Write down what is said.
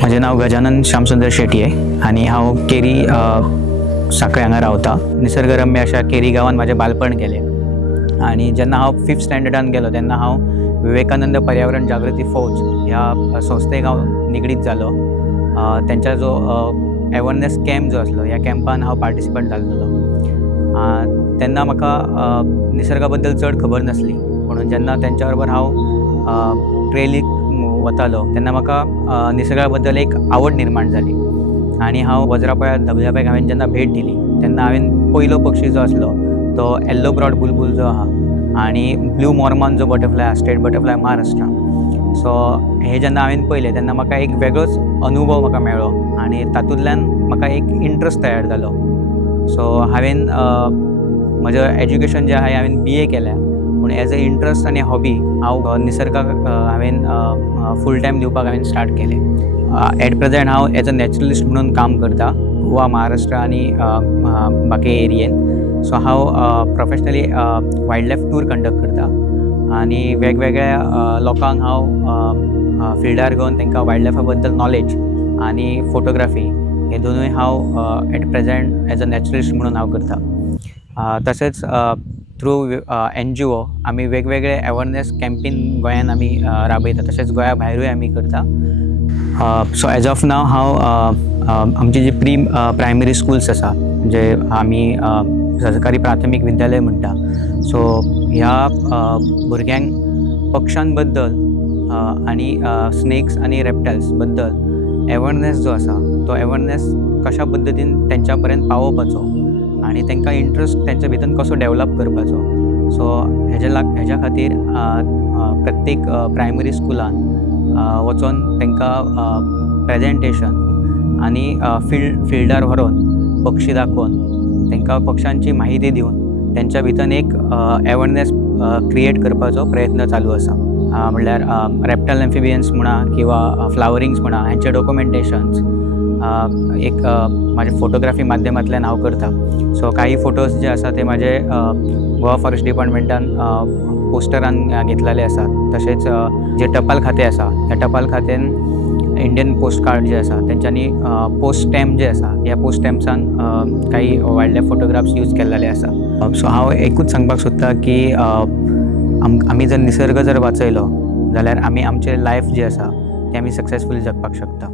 माझे नाव गजानन श्यामसुंदर शेट्टी आहे आणि हांव केरी सांखळे हांगा रावता. निसर्गरम्य अशा केरी गांवांत माझे बालपण गेले आणि जेन्ना हांव 5th स्टँडर्डान गेलो तेन्ना हांव विवेकानंद पर्यावरण जागृती फौज ह्या संस्थेक हांव निगडीत जालो. त्यांचा जो अवेअरनेस कॅम्प जो आसलो ह्या कॅम्पान हांव पार्टिसिपंट जाल्लो. तेन्ना म्हाका निसर्गा बद्दल चड खबर नासली, म्हणून जेन्ना तेंच्या बरोबर हांव ट्रेलीक वतालो तेन्ना म्हाका निसर्गा बद्दल एक आवड निर्माण जाली आणि हांव वज्रापळ्या धबधब्याक हांवें जेन्ना भेट दिली तेन्ना हांवें पयलो पक्षी जो आसलो तो येल्लो ब्रॉड बुलबूल जो आहा आणि ब्लू मॉर्मॉन जो बटरफ्लाय आहा, स्टेट बटरफ्लाय महाराष्ट्रा. सो हे जेन्ना हांवें पळयलें तेन्ना म्हाका एक वेगळोच अनुभव म्हाका मेळ्ळो आणि तातूंतल्यान म्हाका एक इंट्रस्ट तयार जालो. सो हांवें म्हजें एज्युकेशन जें आहा हांवें BA केल्या, पूण एज अ इंट्रस्ट आनी हॉबी हांव निसर्गाक हांवें फूल टायम दिवपाक हांवें स्टार्ट केलें. एट प्रेझेंट हांव एज अ नॅचरलिस्ट म्हणून काम करता गोवा, महाराष्ट्र आनी बाकी एरियेन. सो हांव professionally wild life tour conduct करता आनी वेगवेगळ्या लोकांक हांव फिल्डार घेवन तांकां वायल्ड लायफा बद्दल नॉलेज आनी फोटोग्राफी हे दोनूय हांव at present as a naturalist म्हणून हांव करता. तशेंच थ्रू NGO आमी वेगवेगळे अवेअरनेस कॅम्पेन गोंयान आमी राबयता, तशेंच गोंया भायरूय आमी करता. सो एज ऑफ नाव हांव आमची जी प्रायमरी स्कुल्स आसा जे आमी सरकारी प्राथमीक विद्यालय म्हणटा, सो ह्या भुरग्यांक पक्ष्यां बद्दल आनी स्नेक्स आनी रेप्टायल्स बद्दल अवेअरनेस जो आसा तो अवेअरनेस कशा पद्दतीन तेंच्या पर्यंत पावोवपाचो आनी तांकां इंट्रस्ट तेंच्या भितर कसो डेवलप करपाचो. सो हेज्या खातीर प्रत्येक प्रायमरी स्कुलान वचोन तांकां प्रेजेंटेशन आनी फिल्डार व्हरोन पक्षी दाखोवन तांकां पक्ष्यांची माहिती दिवन तेंच्या भितर एक अवेअरनेस क्रिएट करपाचो प्रयत्न चालू आसा. म्हणल्यार रेप्टायल एम्फिबियन्स म्हणा किंवा फ्लावरिंग्स म्हणा हांचे डॉक्युमेंटेशन्स एक माझे फोटोग्राफी माध्यमांतल्यान हांव करता. सो काही फोटोज जे आसा ते माझे गोवा फॉरेस्ट डिपार्टमेंटान पोस्टरान घेतलेले आसात. तशेंच जे टपाल खातें आसा ह्या टपाल खात्यान इंडियन पोस्ट कार्ड जे आसा तेंच्यांनी पोस्ट स्टॅम्प जे आसा ह्या पोस्ट स्टॅम्प्सान काही वायल्ड लायफ फोटोग्राफ्स यूज केल्लेले आसा. सो हांव एकूच सांगपाक सोदता की आमी जर निसर्ग जर वाचयलो जाल्यार आमी आमचें लायफ जें आसा तें आमी सक्सेसफुली जगपाक शकता.